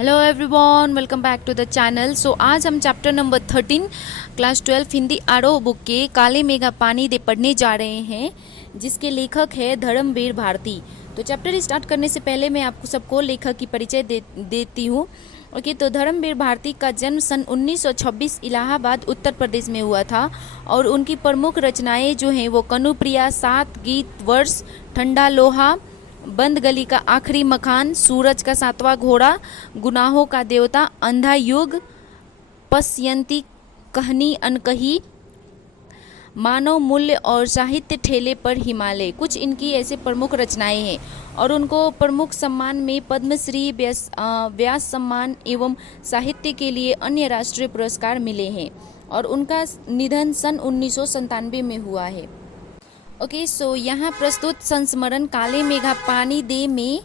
Hello everyone, welcome back to the channel. So आज हम chapter number 13 class 12 Hindi आरोह book के काले मेघा पानी दे पढ़ने जा रहे हैं, जिसके लेखक है धर्मवीर भारती। तो चैप्टर स्टार्ट करने से पहले मैं आपको सबको लेखक की परिचय देती हूँ। ओके, तो धर्मवीर भारती का जन्म सन 1926 इलाहाबाद उत्तर प्रदेश में हुआ था और उनकी प्रमुख रचनाएं जो हैं वो कनुप्रिया, 7 गीत, वर्ष, ठंडा लोहा, बंद गली का आखिरी मकान, सूरज का 7वां घोड़ा, गुनाहों का देवता, अंधा युग, पसयंती, कहनी अनकही, मानव मूल्य और साहित्य ठेले पर हिमालय, कुछ इनकी ऐसे प्रमुख रचनाएं हैं। और उनको प्रमुख सम्मान में पद्मश्री, व्यास सम्मान एवं साहित्य के लिए अन्य राष्ट्रीय पुरस्कार मिले हैं। और उनका निधन सन 1997 में हुआ है। ओके, सो यहाँ प्रस्तुत संस्मरण काले मेघा पानी दे में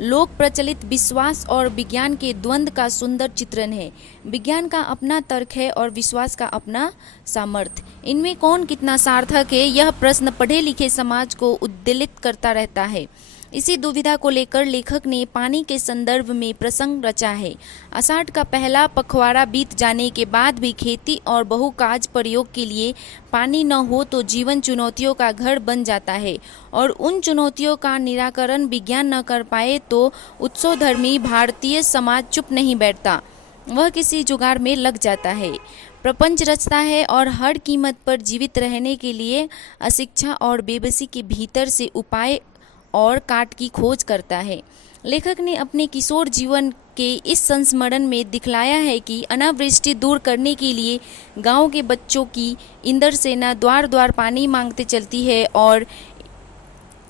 लोक प्रचलित विश्वास और विज्ञान के द्वंद्व का सुंदर चित्रण है। विज्ञान का अपना तर्क है और विश्वास का अपना सामर्थ्य। इनमें कौन कितना सार्थक है, यह प्रश्न पढ़े लिखे समाज को उद्वेलित करता रहता है। इसी दुविधा को लेकर लेखक ने पानी के संदर्भ में प्रसंग रचा है। आषाढ़ का पहला पखवाड़ा बीत जाने के बाद भी खेती और बहुकाज प्रयोग के लिए पानी न हो तो जीवन चुनौतियों का घर बन जाता है, और उन चुनौतियों का निराकरण विज्ञान न कर पाए तो उत्सवधर्मी भारतीय समाज चुप नहीं बैठता, वह किसी जुगाड़ में लग जाता है, प्रपंच रचता है और हर कीमत पर जीवित रहने के लिए अशिक्षा और बेबसी के भीतर से उपाय और काट की खोज करता है। लेखक ने अपने किशोर जीवन के इस संस्मरण में दिखलाया है कि अनावृष्टि दूर करने के लिए गांव के बच्चों की इंद्र सेना द्वार द्वार पानी मांगते चलती है, और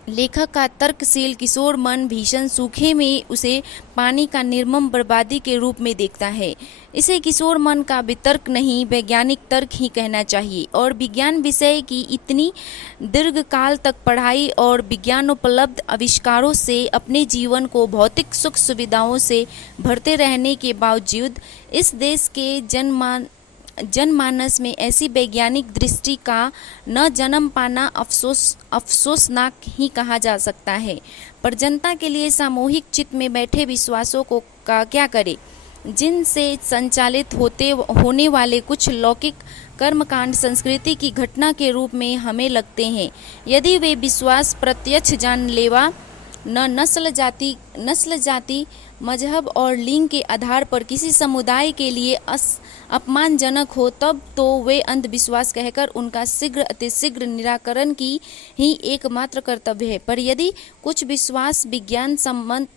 लेखक का तर्कशील किशोर मन भीषण सूखे में उसे पानी का निर्मम बर्बादी के रूप में देखता है। इसे किशोर मन का वितर्क नहीं, वैज्ञानिक तर्क ही कहना चाहिए। और विज्ञान विषय की इतनी दीर्घ काल तक पढ़ाई और विज्ञानोपलब्ध आविष्कारों से अपने जीवन को भौतिक सुख सुविधाओं से भरते रहने के बावजूद इस देश के जनमानस में ऐसी वैज्ञानिक दृष्टि का न जन्म पाना अफसोसनाक ही कहा जा सकता है। पर जनता के लिए सामूहिक चित्त में बैठे विश्वासों को का क्या करे, जिनसे संचालित होने वाले कुछ लौकिक कर्मकांड संस्कृति की घटना के रूप में हमें लगते हैं। यदि वे विश्वास प्रत्यक्ष जानलेवा न नस्ल जाति मजहब और लिंग के आधार पर किसी समुदाय के लिए अपमानजनक हो, तब तो वे अंधविश्वास कहकर उनका शीघ्र अतिशीघ्र निराकरण की ही एकमात्र कर्तव्य है। पर यदि कुछ विश्वास विज्ञान सम्मत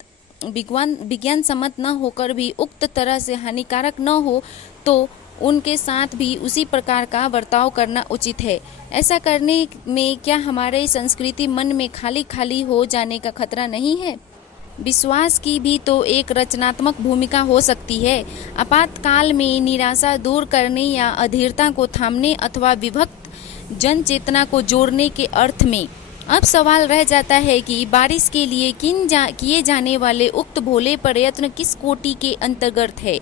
न होकर भी उक्त तरह से हानिकारक न हो, तो उनके साथ भी उसी प्रकार का बर्ताव करना उचित है। ऐसा करने में क्या हमारे संस्कृति मन में खाली खाली हो जाने का खतरा नहीं है? विश्वास की भी तो एक रचनात्मक भूमिका हो सकती है, आपातकाल में निराशा दूर करने या अधीरता को थामने अथवा विभक्त जन चेतना को जोड़ने के अर्थ में। अब सवाल रह जाता है कि बारिश के लिए किए जाने वाले उक्त भोले प्रयत्न किस कोटि के अंतर्गत है।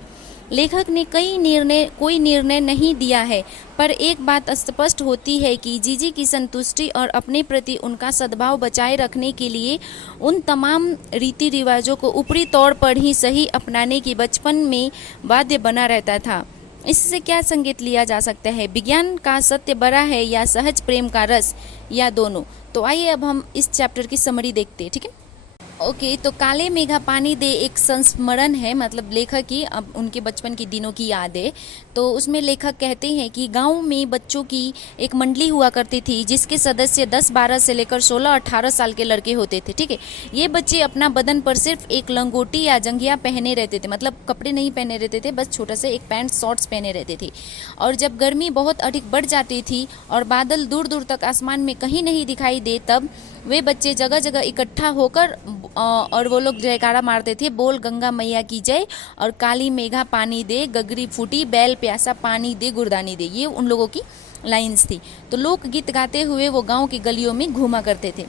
लेखक ने कोई निर्णय नहीं दिया है, पर एक बात स्पष्ट होती है कि जीजी की संतुष्टि और अपने प्रति उनका सद्भाव बचाए रखने के लिए उन तमाम रीति रिवाजों को ऊपरी तौर पर ही सही अपनाने की बचपन में बाध्य बना रहता था। इससे क्या संकेत लिया जा सकता है? विज्ञान का सत्य बड़ा है या सहज प्रेम का रस, या दोनों? तो आइए अब हम इस चैप्टर की समरी देखते हैं। ठीक है, ओके, तो काले मेघा पानी दे एक संस्मरण है, मतलब लेखक की अब उनके बचपन के दिनों की याद है। तो उसमें लेखक कहते हैं कि गांव में बच्चों की एक मंडली हुआ करती थी, जिसके सदस्य 10-12 से लेकर 16-18 साल के लड़के होते थे। ठीक है, ये बच्चे अपना बदन पर सिर्फ एक लंगोटी या जंघिया पहने रहते थे, मतलब कपड़े नहीं पहने रहते थे, बस छोटा सा एक पैंट शॉर्ट्स पहने रहते थे। और जब गर्मी बहुत अधिक बढ़ जाती थी और बादल दूर दूर तक आसमान में कहीं नहीं दिखाई दे, तब वे बच्चे जगह जगह इकट्ठा होकर और वो लोग जयकारा मारते थे, बोल गंगा मैया की जय, और काली मेघा पानी दे, गगरी फूटी, बैल प्यासा पानी दे, गुरदानी दे। ये उन लोगों की लाइंस थी। तो लोकगीत गाते हुए वो गांव की गलियों में घूमा करते थे।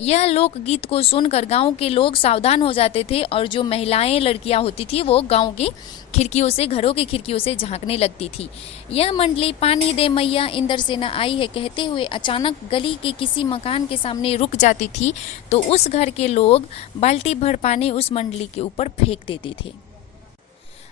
यह लोकगीत को सुनकर गांव के लोग सावधान हो जाते थे, और जो महिलाएं लड़कियां होती थी वो गांव की खिड़कियों से, घरों की खिड़कियों से झांकने लगती थी। यह मंडली पानी दे मैया इंद्र सेना आई है कहते हुए अचानक गली के किसी मकान के सामने रुक जाती थी, तो उस घर के लोग बाल्टी भर पानी उस मंडली के ऊपर फेंक देते थे।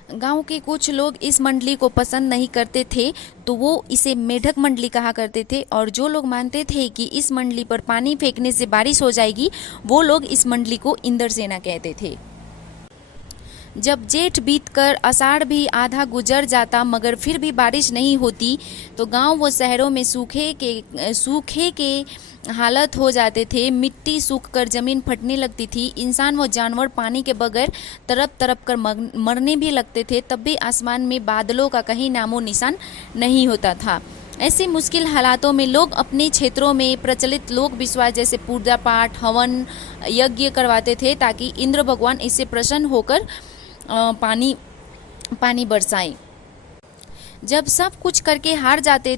गांव के कुछ लोग इस मंडली को पसंद नहीं करते थे, तो वो इसे मेढक मंडली कहा करते थे। और जो लोग मानते थे कि इस मंडली पर पानी फेंकने से बारिश हो जाएगी, वो लोग इस मंडली को इंद्रसेना कहते थे। जब जेठ बीतकर आषाढ़ भी आधा गुजर जाता मगर फिर भी बारिश नहीं होती, तो गांव व शहरों में सूखे के हालत हो जाते थे। मिट्टी सूख कर जमीन फटने लगती थी। इंसान व जानवर पानी के बगैर तड़प तड़प कर मरने भी लगते थे। तब भी आसमान में बादलों का कहीं नामो निशान नहीं होता था। ऐसे मुश्किल हालातों में लोग अपने क्षेत्रों में प्रचलित लोक विश्वास जैसे पूजा पाठ, हवन, यज्ञ करवाते थे ताकि इंद्र भगवान इससे प्रसन्न होकर पानी बरसाएं। जब सब कुछ करके हार जाते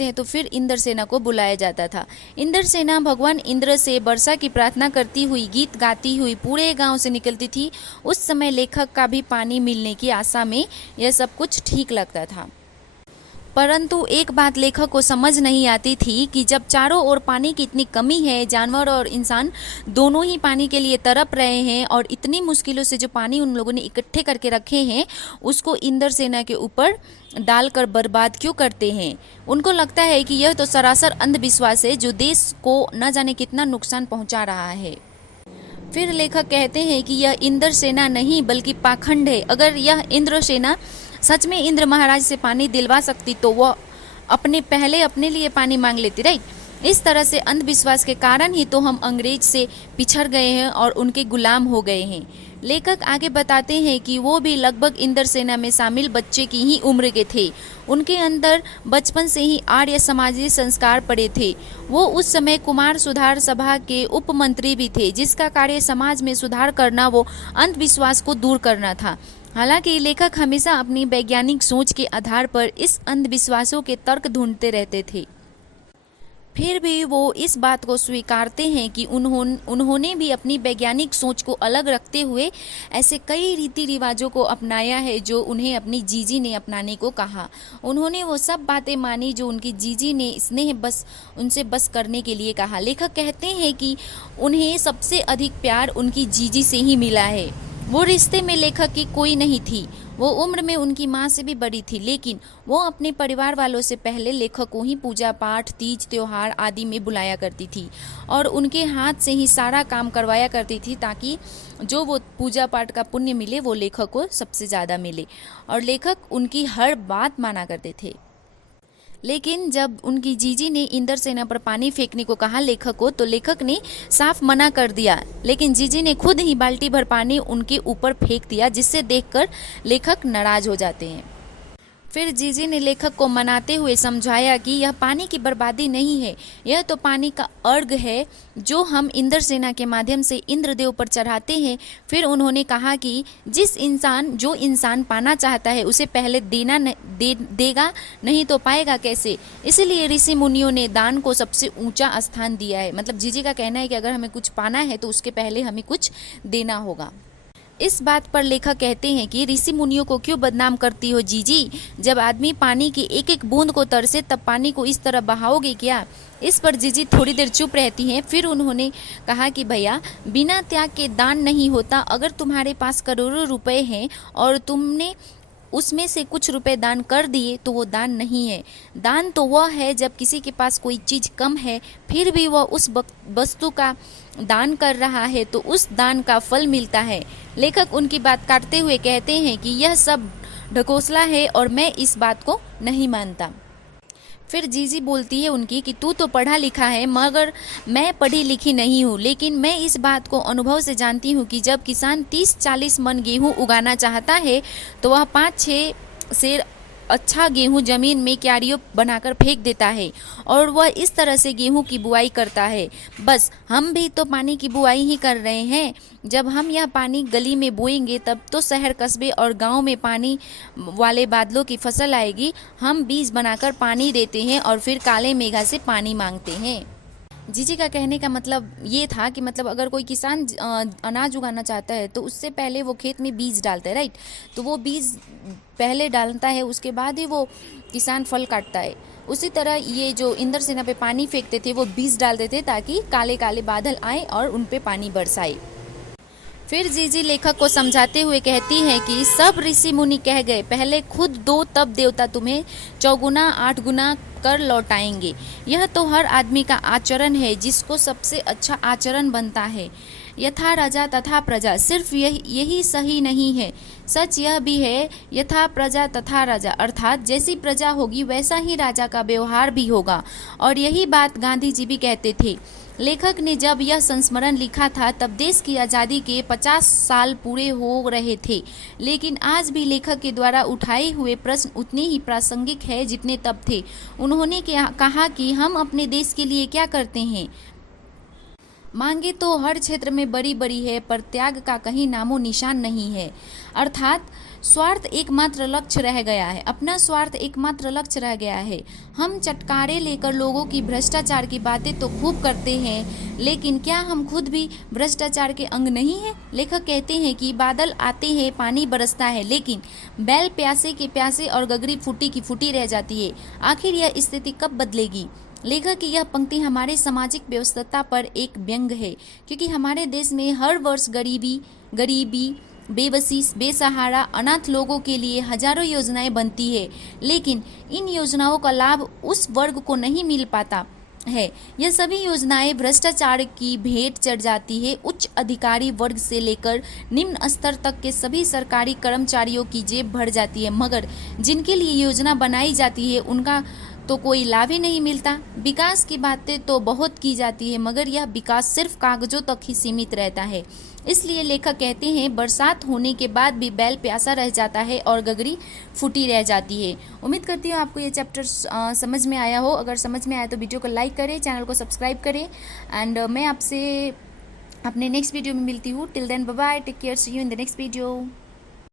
हैं तो फिर इंद्रसेना को बुलाया जाता था। इंद्रसेना भगवान इंद्र से वर्षा की प्रार्थना करती हुई, गीत गाती हुई पूरे गांव से निकलती थी। उस समय लेखक का भी पानी मिलने की आशा में यह सब कुछ ठीक लगता था। परंतु एक बात लेखक को समझ नहीं आती थी कि जब चारों ओर पानी की इतनी कमी है, जानवर और इंसान दोनों ही पानी के लिए तड़प रहे हैं और इतनी मुश्किलों से जो पानी उन लोगों ने इकट्ठे करके रखे हैं उसको इंद्रसेना के ऊपर डालकर बर्बाद क्यों करते हैं। उनको लगता है कि यह तो सरासर अंधविश्वास है जो देश को न जाने कितना नुकसान पहुंचा रहा है। फिर लेखक कहते हैं कि यह इंद्रसेना नहीं बल्कि पाखंड है। अगर यह इंद्रसेना सच में इंद्र महाराज से पानी दिलवा सकती तो वह अपने लिए पानी मांग लेती, राइट। इस तरह से अंधविश्वास के कारण ही तो हम अंग्रेज से पिछड़ गए हैं और उनके गुलाम हो गए हैं। लेखक आगे बताते हैं कि वो भी लगभग इंद्रसेना में शामिल बच्चे की ही उम्र के थे। उनके अंदर बचपन से ही आर्य समाजी संस्कार पड़े थे। वो उस समय कुमार सुधार सभा के उप मंत्री भी थे, जिसका कार्य समाज में सुधार करना, वो अंधविश्वास को दूर करना था। हालांकि लेखक हमेशा अपनी वैज्ञानिक सोच के आधार पर इस अंधविश्वासों के तर्क ढूंढते रहते थे। फिर भी वो इस बात को स्वीकारते हैं कि उन्होंने भी अपनी वैज्ञानिक सोच को अलग रखते हुए ऐसे कई रीति रिवाजों को अपनाया है जो उन्हें अपनी जीजी ने अपनाने को कहा। उन्होंने वो सब बातें मानी जो उनकी जीजी ने उनसे बस करने के लिए कहा। लेखक कहते हैं कि उन्हें सबसे अधिक प्यार उनकी जीजी से ही मिला है। वो रिश्ते में लेखक की कोई नहीं थी। वो उम्र में उनकी माँ से भी बड़ी थी, लेकिन वो अपने परिवार वालों से पहले लेखक को ही पूजा पाठ, तीज त्योहार आदि में बुलाया करती थी और उनके हाथ से ही सारा काम करवाया करती थी ताकि जो वो पूजा पाठ का पुण्य मिले वो लेखक को सबसे ज़्यादा मिले। और लेखक उनकी हर बात माना करते थे। लेकिन जब उनकी जीजी ने इंद्रसेना पर पानी फेंकने को कहा लेखक को, तो लेखक ने साफ मना कर दिया। लेकिन जीजी ने खुद ही बाल्टी भर पानी उनके ऊपर फेंक दिया, जिससे देखकर लेखक नाराज हो जाते हैं। फिर जीजी ने लेखक को मनाते हुए समझाया कि यह पानी की बर्बादी नहीं है, यह तो पानी का अर्घ है जो हम इंद्रसेना के माध्यम से इंद्रदेव पर चढ़ाते हैं। फिर उन्होंने कहा कि जो इंसान पाना चाहता है उसे पहले देगा नहीं तो पाएगा कैसे। इसलिए ऋषि मुनियों ने दान को सबसे ऊंचा स्थान दिया है। मतलब जीजी का कहना है कि अगर हमें कुछ पाना है तो उसके पहले हमें कुछ देना होगा। इस बात पर लेखक कहते हैं कि ऋषि मुनियों को क्यों बदनाम करती हो जीजी, जब आदमी पानी की एक एक बूंद को तरसे तब पानी को इस तरह बहाओगे क्या। इस पर जीजी थोड़ी देर चुप रहती हैं। फिर उन्होंने कहा कि भैया, बिना त्याग के दान नहीं होता। अगर तुम्हारे पास करोड़ों रुपए हैं और तुमने उसमें से कुछ रुपए दान कर दिए तो वो दान नहीं है। दान तो वह है जब किसी के पास कोई चीज़ कम है फिर भी वह उस वस्तु का दान कर रहा है तो उस दान का फल मिलता है। लेखक उनकी बात काटते हुए कहते हैं कि यह सब ढकोसला है और मैं इस बात को नहीं मानता। फिर जीजी बोलती है उनकी कि तू तो पढ़ा लिखा है मगर मैं पढ़ी लिखी नहीं हूँ, लेकिन मैं इस बात को अनुभव से जानती हूँ कि जब किसान 30-40 मन गेहूँ उगाना चाहता है तो वह 5-6 सेर अच्छा गेहूं जमीन में क्यारियों बनाकर फेंक देता है और वह इस तरह से गेहूं की बुआई करता है। बस हम भी तो पानी की बुआई ही कर रहे हैं। जब हम यह पानी गली में बोएंगे तब तो शहर कस्बे और गांव में पानी वाले बादलों की फसल आएगी। हम बीज बनाकर पानी देते हैं और फिर काले मेघा से पानी मांगते हैं। जीजी का कहने का मतलब ये था कि मतलब अगर कोई किसान अनाज उगाना चाहता है तो उससे पहले वो खेत में बीज डालता है, राइट। तो वो बीज पहले डालता है, उसके बाद ही वो किसान फल काटता है। उसी तरह ये जो इंद्रसेना पे पानी फेंकते थे वो बीज डालते थे ताकि काले काले बादल आए और उन पे पानी बरसाए। फिर जीजी लेखक को समझाते हुए कहती है कि सब ऋषि मुनि कह गए, पहले खुद दो तब देवता तुम्हें चौगुना 8 गुना कर लौटाएंगे। यह तो हर आदमी का आचरण है, जिसको सबसे अच्छा आचरण बनता है। यथा राजा तथा प्रजा, सिर्फ यही सही नहीं है, सच यह भी है यथा प्रजा तथा राजा, अर्थात जैसी प्रजा होगी वैसा ही राजा का व्यवहार भी होगा। और यही बात गांधी जी भी कहते थे। लेखक ने जब यह संस्मरण लिखा था तब देश की आज़ादी के 50 साल पूरे हो रहे थे, लेकिन आज भी लेखक के द्वारा उठाए हुए प्रश्न उतने ही प्रासंगिक है जितने तब थे। उन्होंने कहा कि हम अपने देश के लिए क्या करते हैं। मांगे तो हर क्षेत्र में बड़ी बड़ी है, पर त्याग का कहीं नामो निशान नहीं है। अर्थात स्वार्थ एकमात्र लक्ष्य रह गया है, अपना स्वार्थ एकमात्र लक्ष्य रह गया है। हम चटकारे लेकर लोगों की भ्रष्टाचार की बातें तो खूब करते हैं, लेकिन क्या हम खुद भी भ्रष्टाचार के अंग नहीं हैं? लेखक कहते हैं कि बादल आते हैं, पानी बरसता है, लेकिन बैल प्यासे के प्यासे और गगरी फूटी की फूटी रह जाती है। आखिर यह स्थिति कब बदलेगी? लेखक की यह पंक्ति हमारे सामाजिक व्यवस्था पर एक व्यंग है, क्योंकि हमारे देश में हर वर्ष गरीबी, बेबसी, बेसहारा, अनाथ लोगों के लिए हजारों योजनाएं बनती है, लेकिन इन योजनाओं का लाभ उस वर्ग को नहीं मिल पाता है। यह सभी योजनाएं भ्रष्टाचार की भेंट चढ़ जाती है। उच्च अधिकारी वर्ग से लेकर निम्न स्तर तक के सभी सरकारी कर्मचारियों की जेब भर जाती है, मगर जिनके लिए योजना बनाई जाती है उनका तो कोई लाभ ही नहीं मिलता। विकास की बातें तो बहुत की जाती है, मगर यह विकास सिर्फ कागजों तक ही सीमित रहता है। इसलिए लेखक कहते हैं, बरसात होने के बाद भी बैल प्यासा रह जाता है और गगरी फूटी रह जाती है। उम्मीद करती हूँ आपको ये चैप्टर समझ में आया हो। अगर समझ में आया तो वीडियो को लाइक करें, चैनल को सब्सक्राइब करें, एंड मैं आपसे अपने नेक्स्ट वीडियो में मिलती हूँ। Till then bye bye, take care, see you in the next video.